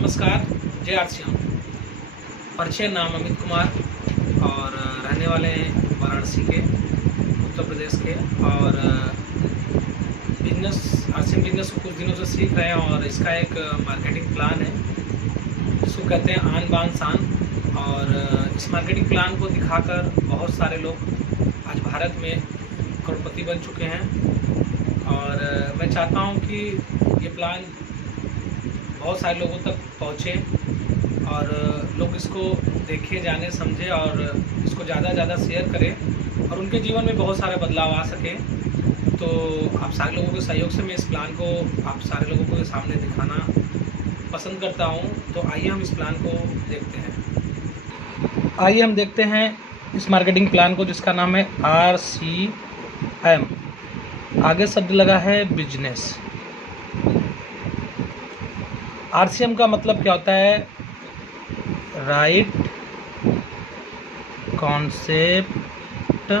नमस्कार, जय आरसीएम। परिचय, नाम अमित कुमार और रहने वाले हैं वाराणसी के, उत्तर प्रदेश के। और बिजनेस आरसीएम बिजनेस को कुछ दिनों से सीख रहे हैं और इसका एक मार्केटिंग प्लान है जिसको कहते हैं आन बान शान। और इस मार्केटिंग प्लान को दिखाकर बहुत सारे लोग आज भारत में करोड़पति बन चुके हैं। और मैं चाहता हूं कि ये प्लान बहुत सारे लोगों तक पहुँचे और लोग इसको देखें, जाने, समझें और इसको ज़्यादा से ज़्यादा शेयर करें और उनके जीवन में बहुत सारे बदलाव आ सके। तो आप सारे लोगों के सहयोग से मैं इस प्लान को आप सारे लोगों के सामने दिखाना पसंद करता हूं। तो आइए हम इस प्लान को देखते हैं। आइए हम देखते हैं इस मार्केटिंग प्लान को, जिसका नाम है RCM। आगे शब्द लगा है बिजनेस। RCM का मतलब क्या होता है? Right concept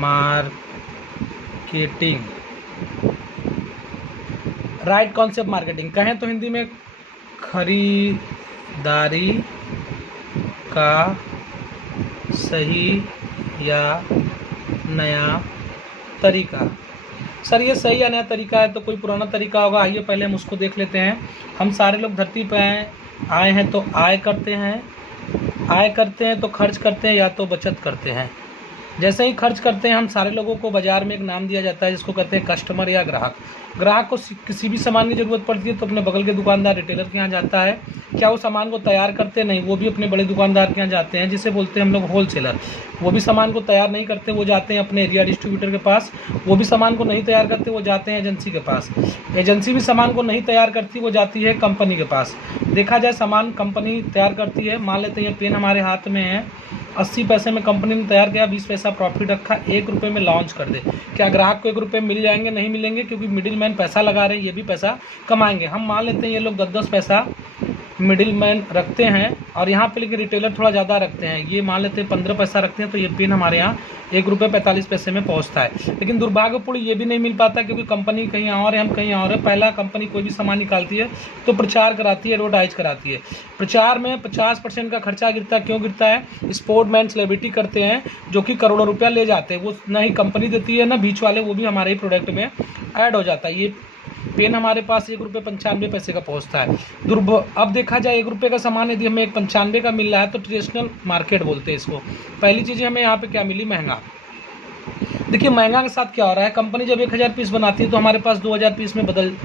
marketing. Right concept marketing कहें तो हिंदी में खरीदारी का सही या नया तरीका। सर, ये सही या नया तरीका है तो कोई पुराना तरीका होगा। आइए पहले हम उसको देख लेते हैं। हम सारे लोग धरती पर आए हैं तो आय करते हैं तो खर्च करते हैं या तो बचत करते हैं। जैसे ही खर्च करते हैं, हम सारे लोगों को बाज़ार में एक नाम दिया जाता है जिसको कहते हैं कस्टमर या ग्राहक। ग्राहक को किसी भी सामान की ज़रूरत पड़ती है तो अपने बगल के दुकानदार, रिटेलर के यहाँ जाता है। क्या वो सामान को तैयार करते? नहीं, वो भी अपने बड़े दुकानदार के यहाँ जाते हैं, जिसे बोलते हैं हम लोग होलसेलर। वो भी सामान को तैयार नहीं करते, वो जाते हैं अपने एरिया डिस्ट्रीब्यूटर के पास। वो भी सामान को नहीं तैयार करते, वो जाते हैं एजेंसी के पास। एजेंसी भी सामान को नहीं तैयार करती, वो जाती है कंपनी के पास। देखा जाए, सामान कंपनी तैयार करती है। मान लेते हैं ये पेन हमारे हाथ में है, 80 पैसे में कंपनी ने तैयार किया, 20 पैसा प्रॉफिट रखा, 1 रुपये में लॉन्च कर दे। क्या ग्राहक को 1 रुपये मिल जाएंगे? नहीं मिलेंगे, क्योंकि मिडिल मैन पैसा लगा रहे हैं, ये भी पैसा कमाएंगे। हम मान लेते हैं ये लोग 10-10 पैसा मिडिल मैन रखते हैं और यहाँ पे लेकिन रिटेलर थोड़ा ज़्यादा रखते हैं। ये मान लेते हैं 15 पैसा रखते हैं, तो ये पेन हमारे यहाँ 1 रुपये 45 पैसे में पहुँचता है। लेकिन दुर्भाग्यपूर्ण ये भी नहीं मिल पाता, क्योंकि कंपनी कहीं और है, हम कहीं और है। पहला, कंपनी कोई भी सामान निकालती है तो प्रचार कराती है, एडवर्टाइज कराती है। प्रचार में 50% का खर्चा गिरता है। क्यों गिरता है? स्पोर्टमैन, सेलिब्रिटी करते हैं जो कि करोड़ों रुपया ले जाते हैं। वो ना ही कंपनी देती है ना बीच वाले, वो भी हमारे ही प्रोडक्ट में ऐड हो जाता है। ये पेन हमारे पास 1 रुपये 95 पैसे का पहुंचता है। अब देखा जाए, 1 रुपये का सामान यदि हमें 95 का मिल रहा है तो ट्रेडिशनल मार्केट बोलते हैं इसको। पहली चीज़ हमें यहाँ पे क्या मिली? महंगा। देखिए, महंगा के साथ क्या हो रहा है? कंपनी जब 1000 पीस बनाती है तो हमारे पास 2000 पीस में बदल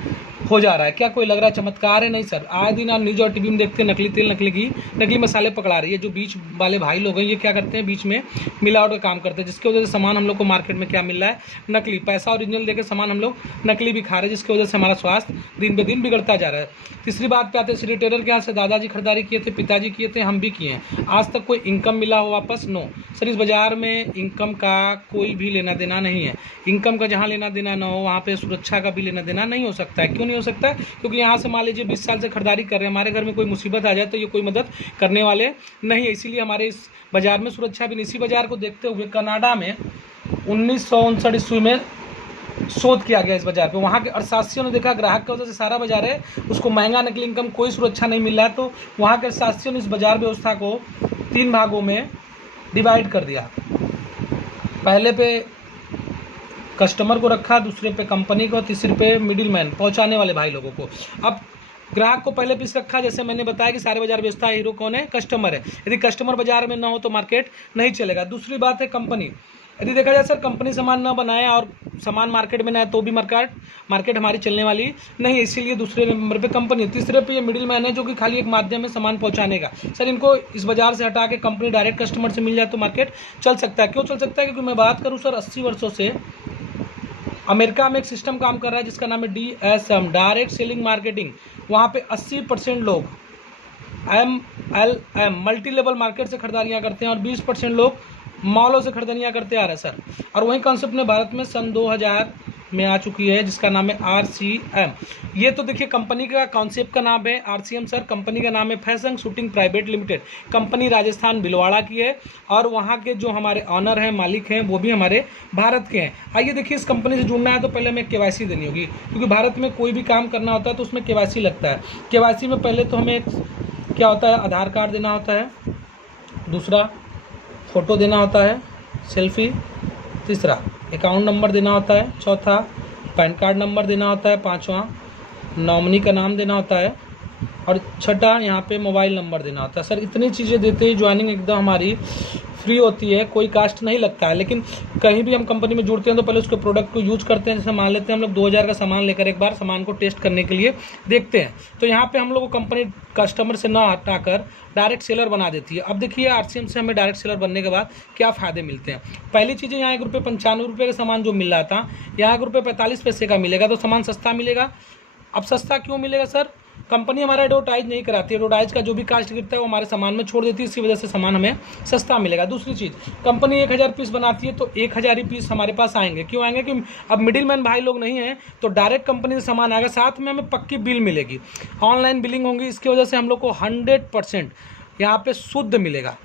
हो जा रहा है। क्या कोई लग रहा है चमत्कार है? नहीं सर। आए दिन आप न्यूज और टीवी में देखते हैं नकली तेल, नकली घी, नकली मसाले पकड़ा रही है। जो बीच वाले भाई लोग हैं, ये क्या करते हैं? बीच में मिलावट का काम करते हैं, जिसकी वजह से सामान हम लोग को मार्केट में क्या मिल रहा है? नकली। पैसा ओरिजिनल देकर सामान हम लोग नकली भी खा रहे हैं, जिसकी वजह से हमारा स्वास्थ्य दिन ब दिन बिगड़ता जा रहा है। तीसरी बात पे आते हैं, रिटेलर के यहाँ से दादाजी खरीदारी किए थे, पिताजी किए थे, हम भी किए हैं। आज तक कोई इनकम मिला हो वापस? No sir. इस बाजार में इनकम का कोई भी लेना देना नहीं है। इनकम का जहाँ लेना देना ना हो, वहाँ पे सुरक्षा का भी लेना देना नहीं हो सकता है। क्यों नहीं हो सकता है? क्योंकि यहाँ से मान लीजिए 20 साल से खरीदारी कर रहे हैं, हमारे घर में कोई मुसीबत आ जाए तो ये कोई मदद करने वाले नहीं है। इसीलिए हमारे इस बाजार में सुरक्षा भी नहीं। इसी बाजार को देखते हुए कनाडा में 1959 ईस्वी में शोध किया गया इस बाजार पे। वहाँ के अर्थशास्त्रियों ने देखा ग्राहक की वजह से सारा बाजार है, उसको महंगा नकली इनकम कोई सुरक्षा नहीं मिल रहा है। तो वहाँ के अर्थशास्त्रियों ने इस बाजार व्यवस्था को 3 भागों में डिवाइड कर दिया। पहले पे कस्टमर को रखा, दूसरे पे कंपनी को, तीसरे पे मिडिल मैन, पहुंचाने वाले भाई लोगों को। अब ग्राहक को पहले पीस रखा। जैसे मैंने बताया कि सारे बाजार व्यवस्था हीरो कौन है? कस्टमर है। यदि कस्टमर बाजार में ना हो तो मार्केट नहीं चलेगा। दूसरी बात है कंपनी। यदि देखा जाए सर, कंपनी सामान ना बनाए और सामान मार्केट में ना है तो भी मार्केट हमारी चलने वाली नहीं है। इसीलिए दूसरे नंबर पे कंपनी। तीसरे पे ये मिडिल मैन है, जो कि खाली एक माध्यम है सामान पहुंचाने का। सर, इनको इस बाजार से हटा के कंपनी डायरेक्ट कस्टमर से मिल जाए तो मार्केट चल सकता है। क्यों चल सकता है? क्योंकि मैं बात करूँ सर, 80 वर्षों से अमेरिका में एक सिस्टम काम कर रहा है जिसका नाम है DSM, डायरेक्ट सेलिंग मार्केटिंग। वहाँ पे 80% लोग MLM, मल्टी लेवल मार्केट से खरीदारियाँ करते हैं और 20% लोग मॉलों से खरीदारियाँ करते आ रहे हैं सर। और वही कॉन्सेप्ट ने भारत में सन 2000 में आ चुकी है जिसका नाम है RCM। ये तो देखिए कंपनी का कॉन्सेप्ट का नाम है RCM सर। कंपनी का नाम है fashion shooting private limited. Company Rajasthan Bhilwara की है और वहाँ के जो हमारे ऑनर हैं, मालिक हैं, वो भी हमारे भारत के हैं। आइए देखिए, इस कंपनी से जुड़ना है तो पहले हमें KYC देनी होगी, क्योंकि भारत में कोई भी काम करना होता है तो उसमें KYC लगता है। KYC में पहले तो हमें क्या होता है, आधार कार्ड देना होता है, दूसरा फ़ोटो देना होता है सेल्फी, तीसरा अकाउंट नंबर देना होता है, चौथा पैन कार्ड नंबर देना होता है, पांचवा नॉमिनी का नाम देना होता है और छठा यहाँ पे मोबाइल नंबर देना होता है। सर इतनी चीज़ें देते ही ज्वाइनिंग एकदम हमारी फ्री होती है, कोई कास्ट नहीं लगता है। लेकिन कहीं भी हम कंपनी में जुड़ते हैं तो पहले उसके प्रोडक्ट को यूज करते हैं। जैसे मान लेते हैं हम लोग 2000 का सामान लेकर एक बार सामान को टेस्ट करने के लिए देखते हैं, तो यहाँ पे हम लोग को कंपनी कस्टमर से ना हटाकर डायरेक्ट सेलर बना देती है। अब देखिए RCM से हमें डायरेक्ट सेलर बनने के बाद क्या फ़ायदे मिलते हैं। पहली चीज़, यहाँ ₹1.95 का सामान जो मिल रहा था, यहाँ ₹1.45 का मिलेगा, तो सामान सस्ता मिलेगा। अब सस्ता क्यों मिलेगा सर? कंपनी हमारा एडवर्टाइज नहीं कराती है, एडवर्टाइज का जो भी कास्ट गिरता है वो हमारे सामान में छोड़ देती है, इसी वजह से सामान हमें सस्ता मिलेगा। दूसरी चीज़, कंपनी 1000 पीस बनाती है तो 1000 ही पीस हमारे पास आएंगे। क्यों आएंगे? कि अब मिडिल मैन भाई लोग नहीं हैं, तो डायरेक्ट कंपनी से सामान आएगा, साथ में हमें पक्की बिल मिलेगी, ऑनलाइन बिलिंग होंगी। इसकी वजह से हम लोग को 100% यहाँ पे शुद्ध मिलेगा,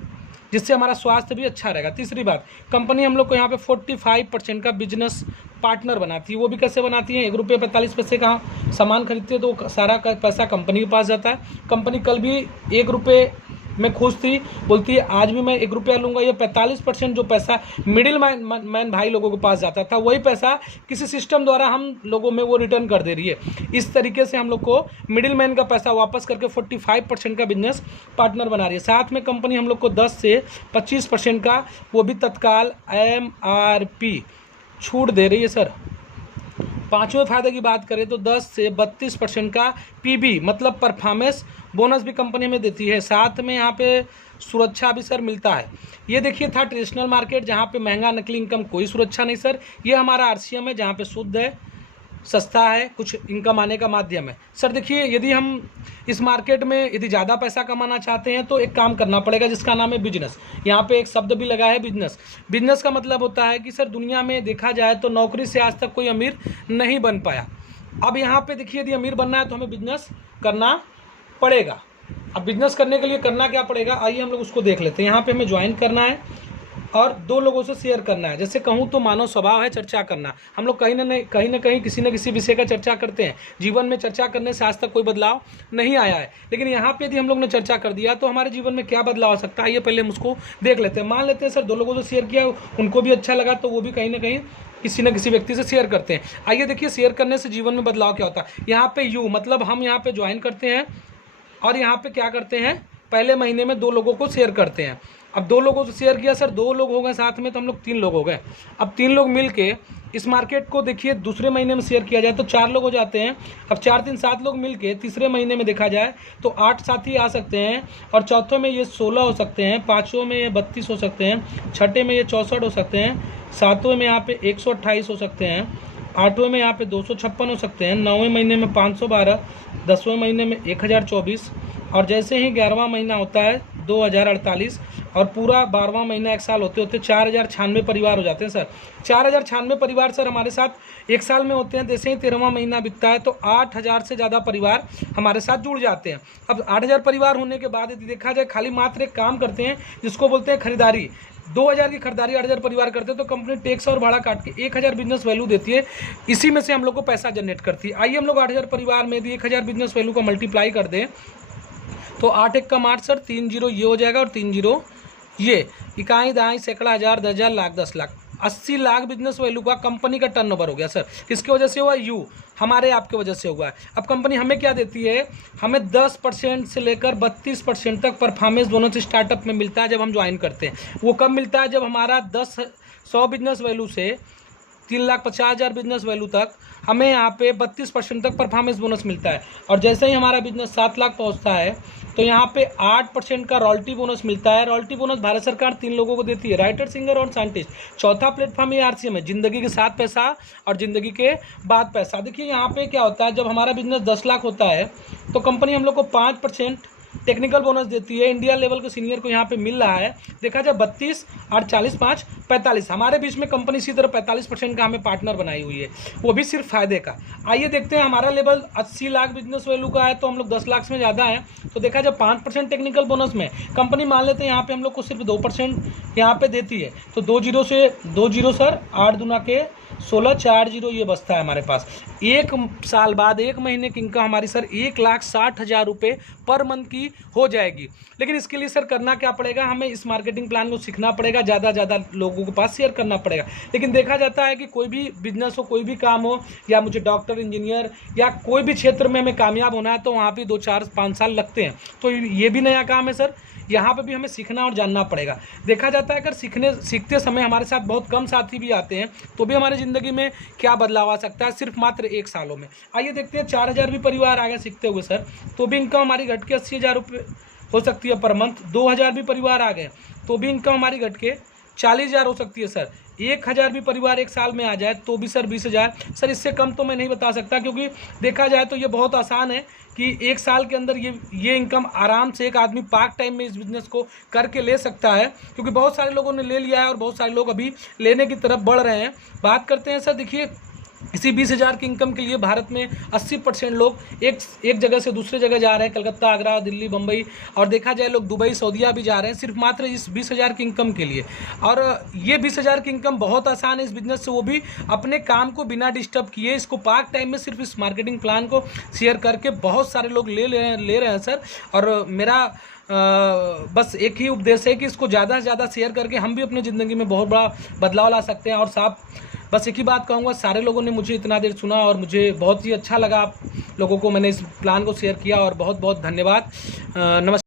जिससे हमारा स्वास्थ्य भी अच्छा रहेगा। तीसरी बात, कंपनी हम लोग को यहाँ पे 45% का बिजनेस पार्टनर बनाती है। वो भी कैसे बनाती है? ₹1.45 का सामान खरीदते हैं तो सारा का पैसा कंपनी के पास जाता है। कंपनी कल भी ₹1 में खुश थी, बोलती है आज भी मैं ₹1 लूँगा। ये 45% जो पैसा मिडिल मैन भाई लोगों के पास जाता था, वही पैसा किसी सिस्टम द्वारा हम लोगों में वो रिटर्न कर दे रही है। इस तरीके से हम लोग को मिडिल मैन का पैसा वापस करके 45% का बिजनेस पार्टनर बना रही है। साथ में कंपनी हम लोग को 10 से 25% का वो भी तत्काल MRP छूट दे रही है सर। पांचवें फायदे की बात करें तो 10 से 32% का PB मतलब परफॉर्मेंस बोनस भी कंपनी में देती है। साथ में यहाँ पे सुरक्षा भी सर मिलता है। ये देखिए था ट्रेडिशनल मार्केट, जहाँ पे महंगा नकली इनकम कोई सुरक्षा नहीं सर। ये हमारा RCM है, जहाँ पे शुद्ध है, सस्ता है, कुछ इनकम आने का माध्यम है। सर देखिए, यदि हम इस मार्केट में यदि ज़्यादा पैसा कमाना चाहते हैं तो एक काम करना पड़ेगा जिसका नाम है बिजनेस। यहाँ पे एक शब्द भी लगा है बिजनेस। बिजनेस का मतलब होता है कि सर दुनिया में देखा जाए तो नौकरी से आज तक कोई अमीर नहीं बन पाया। अब यहाँ पे देखिए, यदि अमीर बनना है तो हमें बिजनेस करना पड़ेगा। अब बिजनेस करने के लिए करना क्या पड़ेगा, आइए हम लोग उसको देख लेते हैं। यहाँ पे हमें ज्वाइन करना है और 2 लोगों से शेयर करना है। जैसे कहूँ तो मानव स्वभाव है चर्चा करना। हम लोग कहीं ना कहीं किसी न किसी विषय का चर्चा करते हैं। जीवन में चर्चा करने से आज तक कोई बदलाव नहीं आया है, लेकिन यहाँ पे यदि हम लोग ने चर्चा कर दिया तो हमारे जीवन में क्या बदलाव आ सकता है, ये पहले हम उसको देख लेते हैं। मान लेते हैं सर 2 लोगों से शेयर किया, उनको भी अच्छा लगा, तो वो भी कहीं ना कहीं किसी न किसी व्यक्ति से शेयर करते हैं। आइए देखिए, शेयर करने से जीवन में बदलाव क्या होता है। यहाँ पे यू मतलब हम यहाँ पे ज्वाइन करते हैं और यहाँ पे क्या करते हैं, पहले महीने में 2 लोगों को शेयर करते हैं। अब 2 लोगों से शेयर किया सर, 2 लोग हो गए साथ में, तो हम लोग 3 लोग हो गए। अब 3 लोग मिल के इस मार्केट को देखिए दूसरे महीने में शेयर किया जाए तो 4 लोग हो जाते हैं। अब 4 3 7 लोग मिल के तीसरे महीने में देखा जाए तो 8 साथी आ सकते हैं, और चौथे में ये 16 हो सकते हैं, पाँचवें में ये 32 हो सकते हैं, छठे में ये 64 हो सकते हैं, सातवें में यहाँ पे 128 हो सकते हैं, आठवें में यहाँ पे 256 हो सकते हैं, 9वें महीने में 512, 10वें महीने में 1024, और जैसे ही 11वां महीना होता है 2048, और पूरा 12वां महीना 1 साल होते होते 4096 परिवार हो जाते हैं सर। 4096 परिवार सर हमारे साथ 1 साल में होते हैं। जैसे ही 13वां महीना बीतता है तो 8000 से ज़्यादा परिवार हमारे साथ जुड़ जाते हैं। अब 8000 परिवार होने के बाद यदि देखा जाए, खाली मात्र एक काम करते हैं जिसको बोलते हैं खरीदारी। 2000 की खरीदारी 8000 परिवार करते हैं तो कंपनी टैक्स और भाड़ा काट के 1000 बिजनेस वैल्यू देती है, इसी में से हम लोग को पैसा जनरेट करती है। आइए हम लोग 8000 परिवार में यदि 1000 बिजनेस वैल्यू को मल्टीप्लाई कर दें तो 8 1 का 8 सर, 3 0 ये हो जाएगा और 3 0 ये, इकाई दाई सैकड़ा हज़ार 10,000 लाख 10 लाख 80 लाख बिजनेस वैल्यू का कंपनी का टर्नओवर हो गया सर। किसकी वजह से हुआ? यू हमारे आपके वजह से हुआ है। अब कंपनी हमें क्या देती है, हमें 10% से लेकर 32% तक परफॉर्मेंस बोनस स्टार्टअप में मिलता है जब हम ज्वाइन करते हैं। वो कब मिलता है? जब हमारा 100 बिजनेस वैल्यू से 3,50,000 बिजनेस वैल्यू तक हमें यहाँ पे 32% तक परफॉर्मेंस बोनस मिलता है। और जैसे ही हमारा बिजनेस 7 लाख पहुँचता है तो यहाँ पे 8% का रॉयल्टी बोनस मिलता है। रॉयल्टी बोनस भारत सरकार 3 लोगों को देती है, राइटर, सिंगर और साइंटिस्ट। चौथा प्लेटफॉर्म ये RCM है, जिंदगी के साथ पैसा और जिंदगी के बाद पैसा। देखिए यहाँ पे क्या होता है, जब हमारा बिजनेस 10 लाख होता है तो कंपनी हम लोग को 5% टेक्निकल बोनस देती है, इंडिया लेवल के सीनियर को यहाँ पे मिल रहा है। देखा जाए 32, 8, 40, 5, 45, हमारे बीच में कंपनी इसी तरह 45% का हमें पार्टनर बनाई हुई है, वो भी सिर्फ फायदे का। आइए देखते हैं, हमारा लेवल 80 लाख बिजनेस वैल्यू का है, तो हम लोग 10 लाख में ज़्यादा है। तो देखा जाए 5% टेक्निकल बोनस में कंपनी मान लेते हैं यहाँ पे हम लोग को सिर्फ 2% यहाँ पे देती है। तो 2 जीरो से 2 जीरो सर, 8 दूना के 16, 4 जीरो ये बचता है हमारे पास। एक साल बाद 1 महीने की इनकम हमारी सर 1,60,000 रुपये पर मंथ की हो जाएगी। लेकिन इसके लिए सर करना क्या पड़ेगा, हमें इस मार्केटिंग प्लान को सीखना पड़ेगा, ज़्यादा लोगों के पास शेयर करना पड़ेगा। लेकिन देखा जाता है कि कोई भी बिजनेस हो, कोई भी काम हो, या मुझे डॉक्टर, इंजीनियर या कोई भी क्षेत्र में हमें कामयाब होना है तो वहाँ भी 2, 4, 5 साल लगते हैं। तो ये भी नया काम है सर, यहाँ पे भी हमें सीखना और जानना पड़ेगा। देखा जाता है अगर सीखते समय हमारे साथ बहुत कम साथी भी आते हैं तो भी हमारी ज़िंदगी में क्या बदलाव आ सकता है सिर्फ मात्र 1 सालों में। आइए देखते हैं, 4,000 भी परिवार आ गए सीखते हुए सर, तो भी इनकम हमारी घट के 80,000 रुपये हो सकती है पर मंथ। 2,000 भी परिवार आ गए तो भी इनकम हमारी घट के 40,000 हो सकती है सर। 1,000 भी परिवार 1 साल में आ जाए तो भी सर 20,000। सर इससे कम तो मैं नहीं बता सकता, क्योंकि देखा जाए तो ये बहुत आसान है कि 1 साल के अंदर ये इनकम आराम से एक आदमी पार्ट टाइम में इस बिज़नेस को करके ले सकता है, क्योंकि बहुत सारे लोगों ने ले लिया है और बहुत सारे लोग अभी लेने की तरफ बढ़ रहे हैं। बात करते हैं सर, देखिए इसी 20,000 की इनकम के लिए भारत में 80% लोग एक जगह से दूसरे जगह जा रहे हैं, कलकत्ता, आगरा, दिल्ली, बम्बई, और देखा जाए लोग दुबई, सऊदीया भी जा रहे हैं सिर्फ मात्र इस 20,000 की इनकम के लिए। और ये 20,000 की इनकम बहुत आसान है इस बिज़नेस से, वो भी अपने काम को बिना डिस्टर्ब किए। इसको पार्ट टाइम में सिर्फ इस मार्केटिंग प्लान को शेयर करके बहुत सारे लोग ले रहे हैं सर। और मेरा बस एक ही उपदेश है कि इसको ज़्यादा से ज़्यादा शेयर करके हम भी अपनी ज़िंदगी में बहुत बड़ा बदलाव ला सकते हैं। और साफ बस एक ही बात कहूँगा, सारे लोगों ने मुझे इतना देर सुना और मुझे बहुत ही अच्छा लगा, आप लोगों को मैंने इस प्लान को शेयर किया, और बहुत बहुत धन्यवाद। नमस्कार।